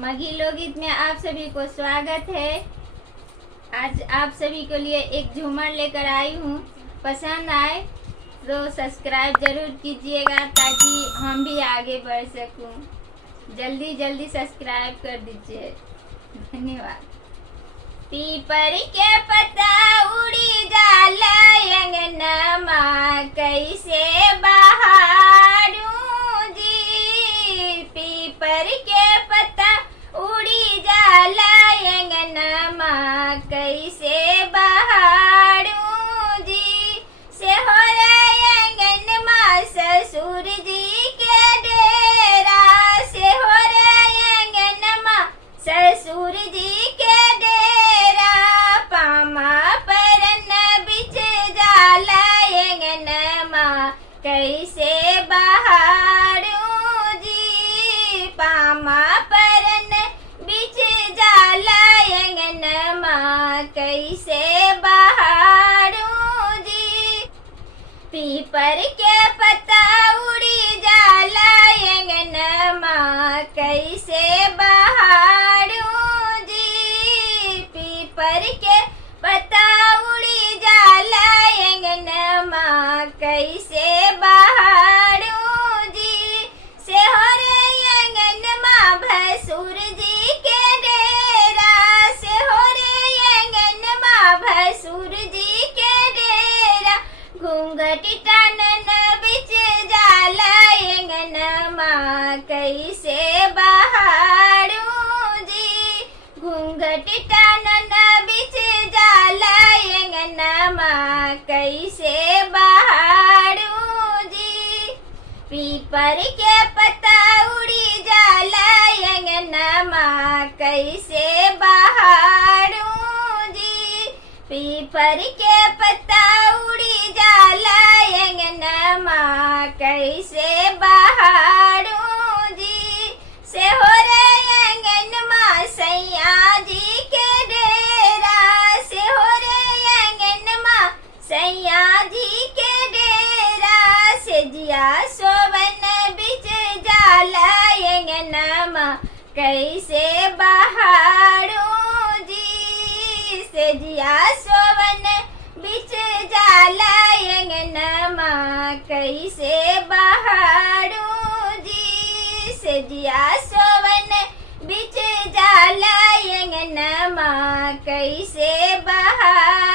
मगी लोकगीत में आप सभी को स्वागत है। आज आप सभी के लिए एक झूमर लेकर आई हूँ। पसंद आए तो सब्सक्राइब जरूर कीजिएगा ताकि हम भी आगे बढ़ सकूँ। जल्दी जल्दी सब्सक्राइब कर दीजिए। धन्यवाद। पीपर के पत्ता उड़ी जाला अंगनमा कैसे बहारूं जी। पीपर के पत्ता उड़ी जाला अंगनमा कैसे बहारूं जी। से हो रे अंगनमा ससुर जी के डेरा। से हो रे अंगनमा ससुर जी के डेरा। पामा परन बिच जाला अंगनमा कैसे बहारूं जी। पामा परन बिच जाला अंगनमा कैसे बहारूं जी। पीपर के पत्ता उड़ी जाला अंगनमा कैसे बहारूं जी। पीपर के पत्ता उड़ी जाला अंगनमा कैसे बहारूं जी। से हो रे अंगनमा भसुर जी के डेरा। से हो रे अंगनमा भसुर जी के डेरा। घूंघट टानन बिच जाला अंगनमा कैसे बहारूं जी। घूंघट टानन बिच जाला अंगनमा कैसे बहारूं जी। पीपर के पत्ता उड़ी जाला अंगनमा कैसे बहारूं जी। पीपर के पत्ता उड़ी जाला अंगनमा कैसे बहारूं जी। से हो रे अंगनमा सैया जी के डेरा। से हो रे अंगनमा सैया जी के डेरा। से जिया सोवन बिच जाला अंगनमा कैसे बहारूं जी। से जिया सोवन बिच जाला अंगनमा कैसे बहारूं जी। से जिया सोवन बिच जाला अंगनमा कैसे बहारूं।